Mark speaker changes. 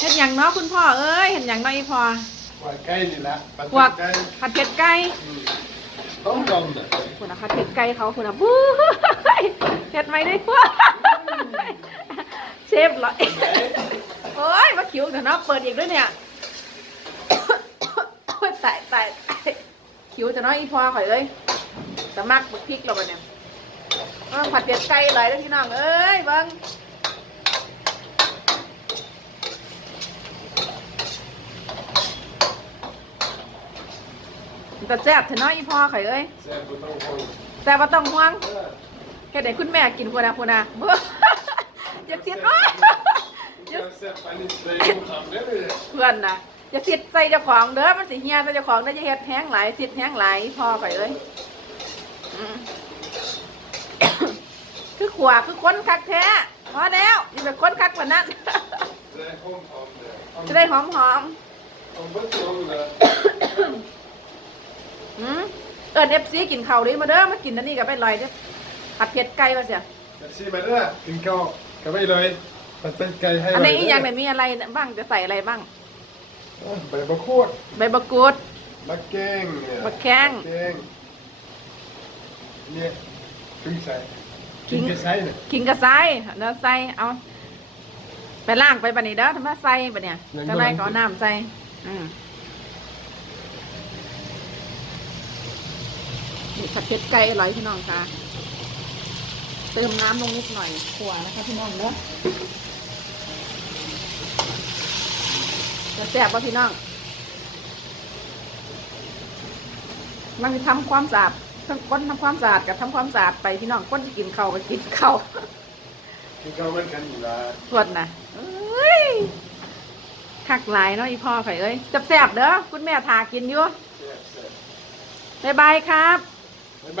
Speaker 1: เห็นอย่างเนาะคุณพ่อเอ้ยเห็นอย่างเนาะอีพอ
Speaker 2: ว่าใกล้นี่ละปัจ
Speaker 1: พวก
Speaker 2: ใกล้
Speaker 1: ผัดเผ็ดไก่
Speaker 2: ต้องดมน่ะ
Speaker 1: คุณนะผัดเผ็ดไก่เขาคุณนะบู๊ยเผ็ดไหมได้พวกเชฟเหรอโอ้ยมาคิวเดี๋ยวเนาะเปิดอีกด้วยเนี่ยโอ้ยตายตายตายคิวจะเนาะอีพอข่อยเอ้ยสมักบักพริกเราไปเนี่ยเออผัดเผ็ดไก่เลยแล้วพี่น้องเอ้ยเบิ้ง มันก็แซ่บเถอะเนาะอีพ่อข่อยเอ้ย
Speaker 2: แซ่บบ่ต้องห่วง
Speaker 1: แซ่บบ่ต้องห่วง
Speaker 2: เออ
Speaker 1: เฮ็ดให้คุณแม่กินพุ่นน่ะพุ่นน่ะเบ้ออย่าเสียดโอ้ย
Speaker 2: อย่าแซ่บปานนี้ใส่ลูกคำเด้อเลย
Speaker 1: เพื่อนน่ะอย่าสิดใส่เจ้าของเด้อมันสิเหียใส่เจ้าของเด้ออย่าเฮ็ดแห้งหลายสิดแห้งหลายอีพ่อข่อยเอ้ยอืม คือขวาคือคนคักแท้พอแล้วนี่เป็นคนคักกว่านั้น
Speaker 2: จะได้หอมหอมๆเด้อ
Speaker 1: จะได้หอมหอม
Speaker 2: หอมเบิ่งหอมเลย
Speaker 1: ๆอื มเอิ้น FC กินข้าวดิมาเด้อมากินอันนี้ก็ไปลอยเด้อผัดเผ็ดไก่ว่าเสีย
Speaker 2: จะซีมาเด้อกินข้าวก็ไม่เลยปัดเป็นไก่ให้
Speaker 1: อันนี้
Speaker 2: เลย
Speaker 1: อีกอย่างไหนมีอะไรบ้างจะใส่อะไรบ้าง
Speaker 2: เออใบมะกรูด
Speaker 1: ใบมะกรูด
Speaker 2: มะแก้งเนี่ย
Speaker 1: มะแข้ง
Speaker 2: มะแก้งเนี่ยถึงใส่
Speaker 1: ขิ
Speaker 2: กิ
Speaker 1: ง
Speaker 2: นกระใส่เนี่ย
Speaker 1: ขิงกระไซเนื้อใส่เอาไปล่างไปบันนี้เด้อทำไมใส่บันเนี่ยจะไล่ก็เอาน้ำใส่อืม นี่ผัดเผ็ดไก่อร่อยพี่น้องค่ะ เติมน้ำลงนิดหน่อยขัวนะคะพี่น้องเนาะจะแซ่บป่ะพี่น้องมันทำความสะอาดทั้งก้นทำความสะอาดกับทำความสะอาดไปพี่น้องก้นจะกินข้าวก็กินข้าว
Speaker 2: กินข้าวเหมือนกันอยู่ละ
Speaker 1: ส่วนนะเอ้ยคักหลายเนาะอีพ่อไข่เอ้ยจับแสบๆเด้อคุณแม่ทากินอยู่
Speaker 2: แซ่บๆ
Speaker 1: บ๊ายบายครับ
Speaker 2: บ๊ายบ